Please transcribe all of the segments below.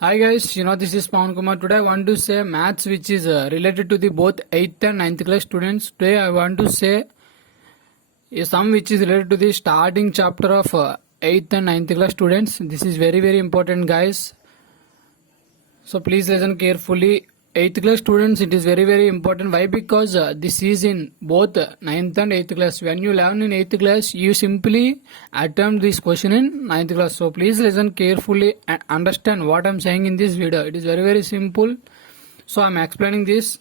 Hi guys, this is Pawan Kumar. Today I want to say maths which is related to the both 8th and 9th class students. Today I want to say a sum which is related to the starting chapter of 8th and 9th class students. This is very important guys. So please listen carefully. 8th class students, it is very important. Why? Because this is in both 9th and 8th class. When you learn in 8th class, you simply attempt this question in 9th class. So please listen carefully and understand what I am saying in this video. It is very simple. So I am explaining this.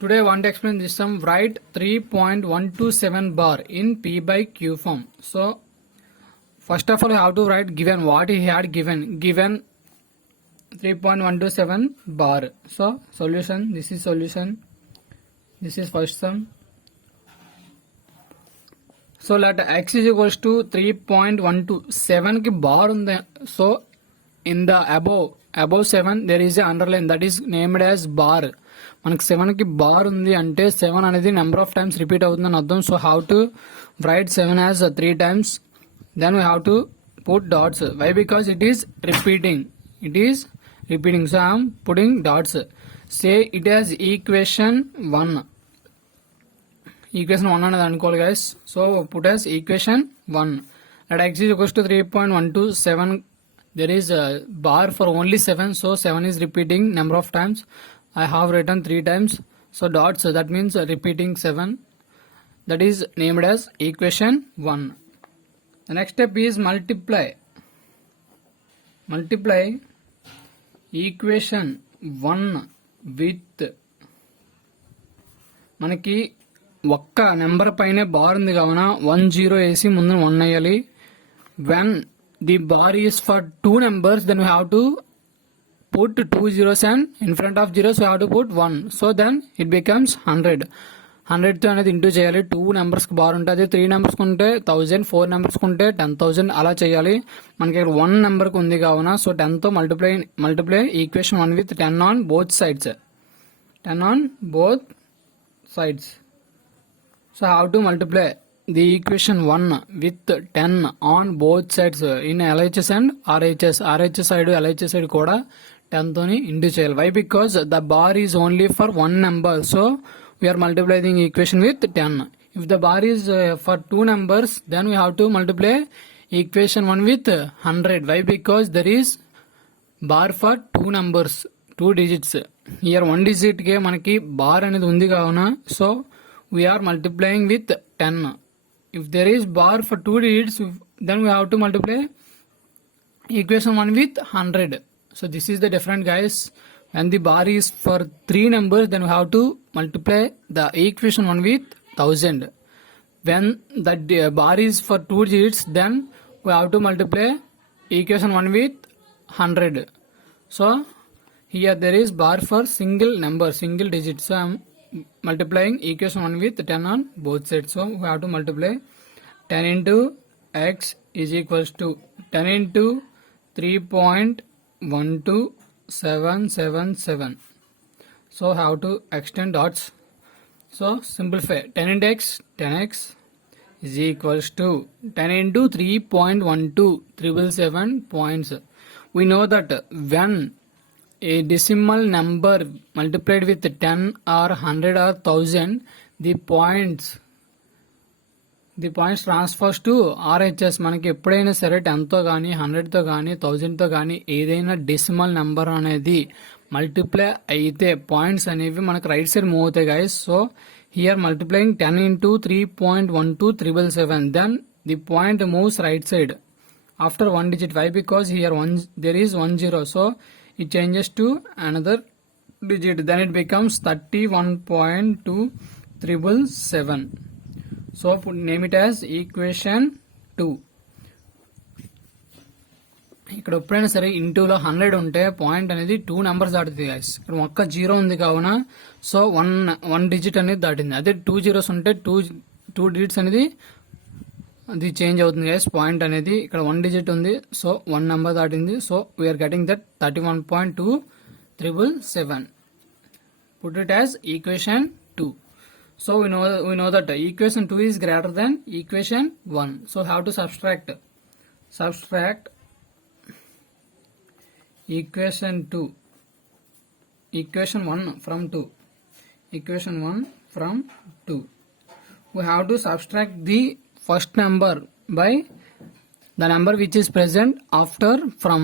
Today I want to explain this sum. Write 3.127 bar in P by Q form. So first of all, I have to write given what he had given 3.127 bar. So solution, this is solution, this is first sum. So let x is equals to 3.127 ki bar undi. So in the above 7 there is a underline that is named as bar. మనకి 7 కి bar ఉంది అంటే 7 అనేది number of times repeat అవుతుందని అర్థం. So how to right 7 as 3 times, then we have to put dots. Why? Because it is repeating. So I am putting dots. Say it as equation 1 అనేది అనుకోవాలి guys. So put as equation 1. Let x is equals to 3.127. There is a bar for only 7, so 7 is repeating number of times. I have written 3 times. So dots, that means repeating 7. That is named as equation 1. The next step is multiply equation 1 with మనకి ఒక్క number పైనే bar ఉంది కావున 10 వేసి ముందు 1 వేయాలి. when the bar is for 2 numbers, then we have to put 2 zeros and in front of zeros we have to put 1. So then it becomes 100. 100 తో అనేది ఇంటూ చేయాలి. 2 నెంబర్స్ కి బార్ ఉంటుంది. 3 నెంబర్స్ కుంటే 1000, 4 నెంబర్స్ కుంటే 10,000 అలా చేయాలి. మనకి ఇక్కడ 1 నెంబర్ కు ఉంది కావున సో 10 తో multiply equation 1 with 10 on both sides. 10 on both sides. So how to multiply the equation 1 with 10 on both sides in LHS and RHS. RHS side LHS side కూడా 10 తోని ఇంటూ చేయాలి. Why? Because the bar is only for one number. So we are multiplying equation with 10. If the bar is for 2 numbers, then we have to multiply equation 1 with 100. Why? Because there is bar for 2 numbers, 2 digits. Here 1 digit ke manaki bar అనేది ఉంది కావున so we are multiplying with 10. If there is bar for 2 digits, then we have to multiply equation 1 with 100. So this is the difference guys. When the bar is for 3 numbers, then we have to multiply the equation 1 with 1000. When the bar is for 2 digits, then we have to multiply equation 1 with 100. So here there is bar for single number, single digit. So I am multiplying equation 1 with 10 on both sides. So we have to multiply 10 into x is equals to 10 into 3.12777. So how to extend dots. So simplify 10 into x, 10x is equals to 10 into 3.12777 points. We know that when a decimal number multiplied with 10 or 100 or 1000, the points transfers to RHS. మనకి ఎప్పుడైనా సరే 10 తో కానీ 100 తో కానీ 1000 తో కానీ ఏదైనా డెసిమల్ నెంబర్ అనేది మల్టిప్లై అయితే పాయింట్స్ అనేవి మనకు రైట్ సైడ్ మూవ్ అవుతాయి guys. So here multiplying 10 into 3.12777, then the point moves right side after 1 digit. Why? Because here there is 10, so it changes to another digit, then it becomes 31.2777. So name it as equation 2. ఇక్కడ ఎప్పుడైనా సరే ఇంటూలో 100 ఉంటే point అనేది 2 numbers దాటుతుంది guys. ఇక్కడ ఒక్క 0 ఉంది కావున so 1 digit అనేది దాటింది. అదే 2 zeros ఉంటే 2 digits అనేది అది చేంజ్ అవుతుంది గైస్. పాయింట్ అనేది ఇక్కడ 1 digit ఉంది సో 1 నెంబర్ దాటింది. So we're getting that 31.2777. Put it as equation 2. So we know that equation 2 is greater than equation 1. So how to subtract equation 2, equation 1 from 2, equation 1 from 2. We have to subtract the first number by the number which is present after from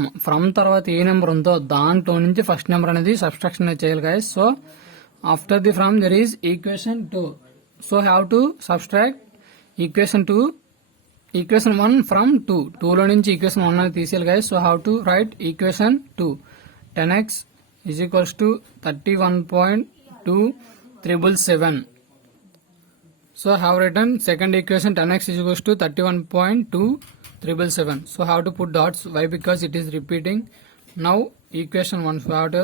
తర్వాత ఏ number ఉందో దాంట్లో నుంచి first number అనేది subtraction చేయాలి guys. So after the from there is equation 2. So have to subtract equation 2 equation 1 from 2. 2లో నుంచి equation 1 అనేది తీసేయాలి guys. So have to right equation 2. 10x is equals to 31.2777. So I have written second equation 10x is equals to 31.277. So I have to put dots. Why? Because it is repeating. Now equation 1. So I have to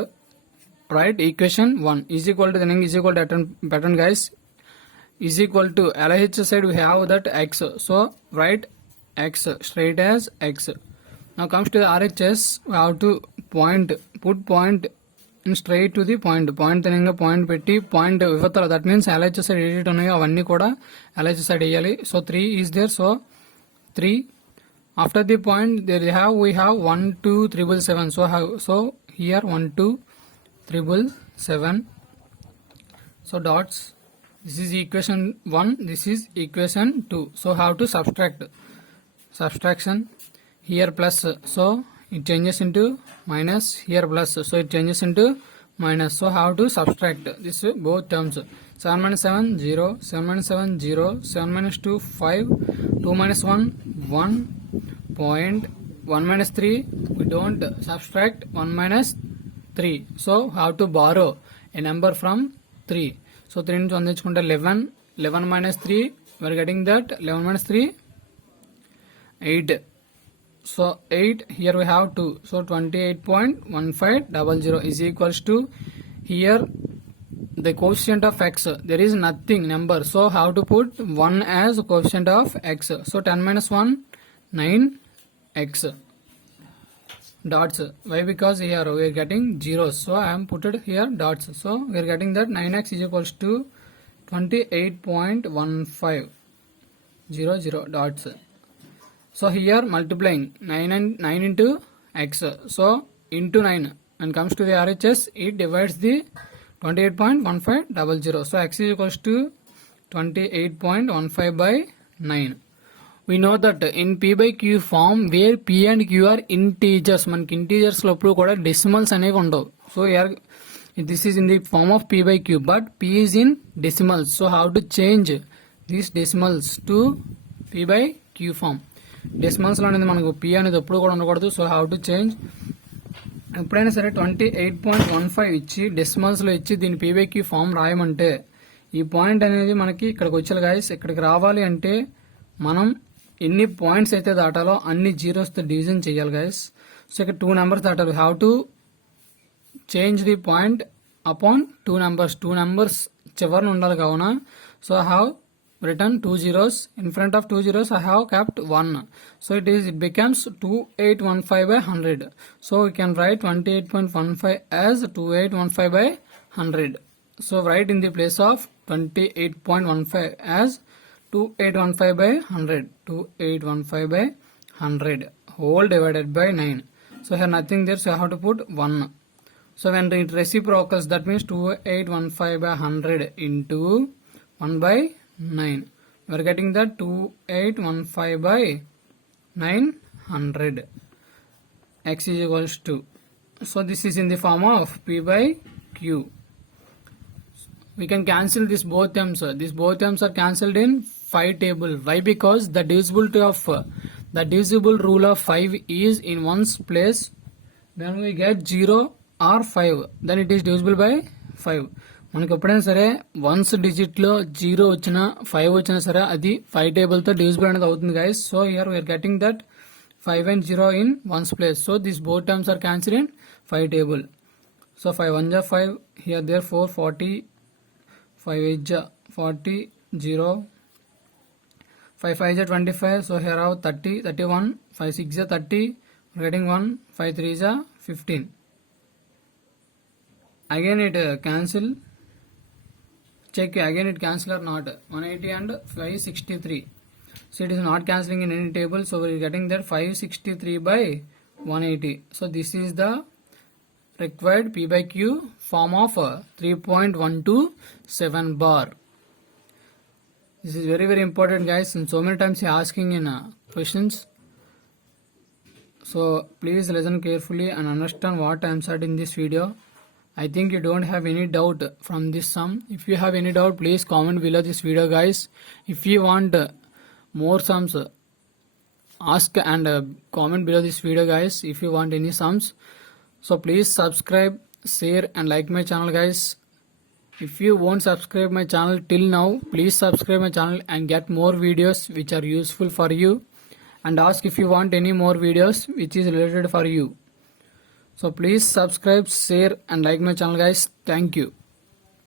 write equation 1 is equal to, then is equal to pattern guys, is equal to LHS side we have that x. So write x straight as x. Now comes to the RHS, we have to put point in straight to the point తెనంగా point పెట్టి point ఇవ్వతారు. That means LHS side ఎడిట్ ఉన్నాయో అవన్నీ కూడా LHS side వేయాలి. So 3 is there. So 3 after the point there we have 1 2 7 7. So here 1 2 7 7. So dots. This is equation 1, this is equation 2. So how to subtraction. Here plus, so it changes into minus, here plus, so it changes into minus. So how to subtract this both terms. 7 minus 7 0, 7 minus 7 0, 7 minus 2 5, 2 minus 1 1, point 1 minus 3 we don't subtract 1 minus 3. So how to borrow a number from 3. So 3 నుంచి 1 తెచ్చుకుంటే 11 minus 3 we are getting that 11 minus 3 8. So 8, here we have 2. So 28.1500 is equals to, here the coefficient of x, there is nothing number. So how to put 1 as coefficient of x. So 10 minus 1 9x. Dots. Why? Because here we are getting zeros. So I am put it here dots. So we are getting that 9x is equals to 28.1500 dots. So here multiplying 9 into x. So into 9 and comes to the RHS, it divides the 28.1500. So x is equals to 28.15 by 9. We know that in p by q form where p and q are integers, మనకి integers లో ఎప్పుడు కూడా decimals అనేవి ఉండవు. So here this is in the form of p by q, but p is in decimals. So how to change these decimals to p by q form. Decimals లో అనేది మనకు p అనేది ఎప్పుడు కూడా ఉండకూడదు. సో హౌ టు చేంజ్, ఎప్పుడైనా సరే 28.15 ఇచ్చి డెసిమల్స్ లో ఇచ్చి దీని p by q ఫామ్ రాయమంటే ఈ పాయింట్ అనేది మనకి ఇక్కడికి వచ్చేది గైస్. ఇక్కడికి రావాలి అంటే మనం ఎన్ని పాయింట్స్ అయితే దాటాలో అన్ని జీరోస్ తో డివిజన్ చేయాలి గైస్. సో ఇక్కడ 2 నెంబర్స్ దాటాలి. How to change the point upon 2 numbers. 2 numbers చివరిన ఉండాలి కావున. So how written 2 zeros, in front of 2 zeros I have kept 1. So it becomes 2815 by 100. So we can write 28.15 as 2815 by 100. So write in the place of 28.15 as 2815 by 100. 2815 by 100 whole divided by 9. So here nothing there, so I have to put 1. So when it reciprocals, that means 2815 by 100 into 1 by 9. We are getting that 2815 by 900. X is equals to. So this is in the form of p by q. We can cancel this both terms. These both terms are cancelled in 5 table. Why? Because the divisible rule of 5 is in one's place. When we get 0 or 5, then it is divisible by 5. మనకి ఎప్పుడైనా సరే once digit లో 0 వచ్చినా 5 వచ్చినా సరే అది 5 table తో divisible అనేది అవుతుంది guys. So here we're getting that 5 and 0 in one's place. So these both terms are cancelled in 5 table. So 5 1 ja 5, here therefore 40, 5 8 ja 40, 0, 5 5 ja 25. So here have 30, 31, 5 6 ja 30, we're getting 1, 5 3 ja 15. Again it cancel. Check again it cancel or not. 180 and 563. So it is not cancelling in any table. So we are getting that 563 by 180. So this is the required P by Q form of 3.127 bar. This is very important guys, and so many times he asking in questions. So please listen carefully and understand what I am said in this video. I think you don't have any doubt from this sum. If you have any doubt, please comment below this video guys. If you want more sums, ask and comment below this video guys if you want any sums. So please subscribe, share and like my channel guys. If you won't subscribe my channel till now, please subscribe my channel and get more videos which are useful for you, and ask if you want any more videos which is related for you. So please subscribe, share and like my channel guys. Thank you.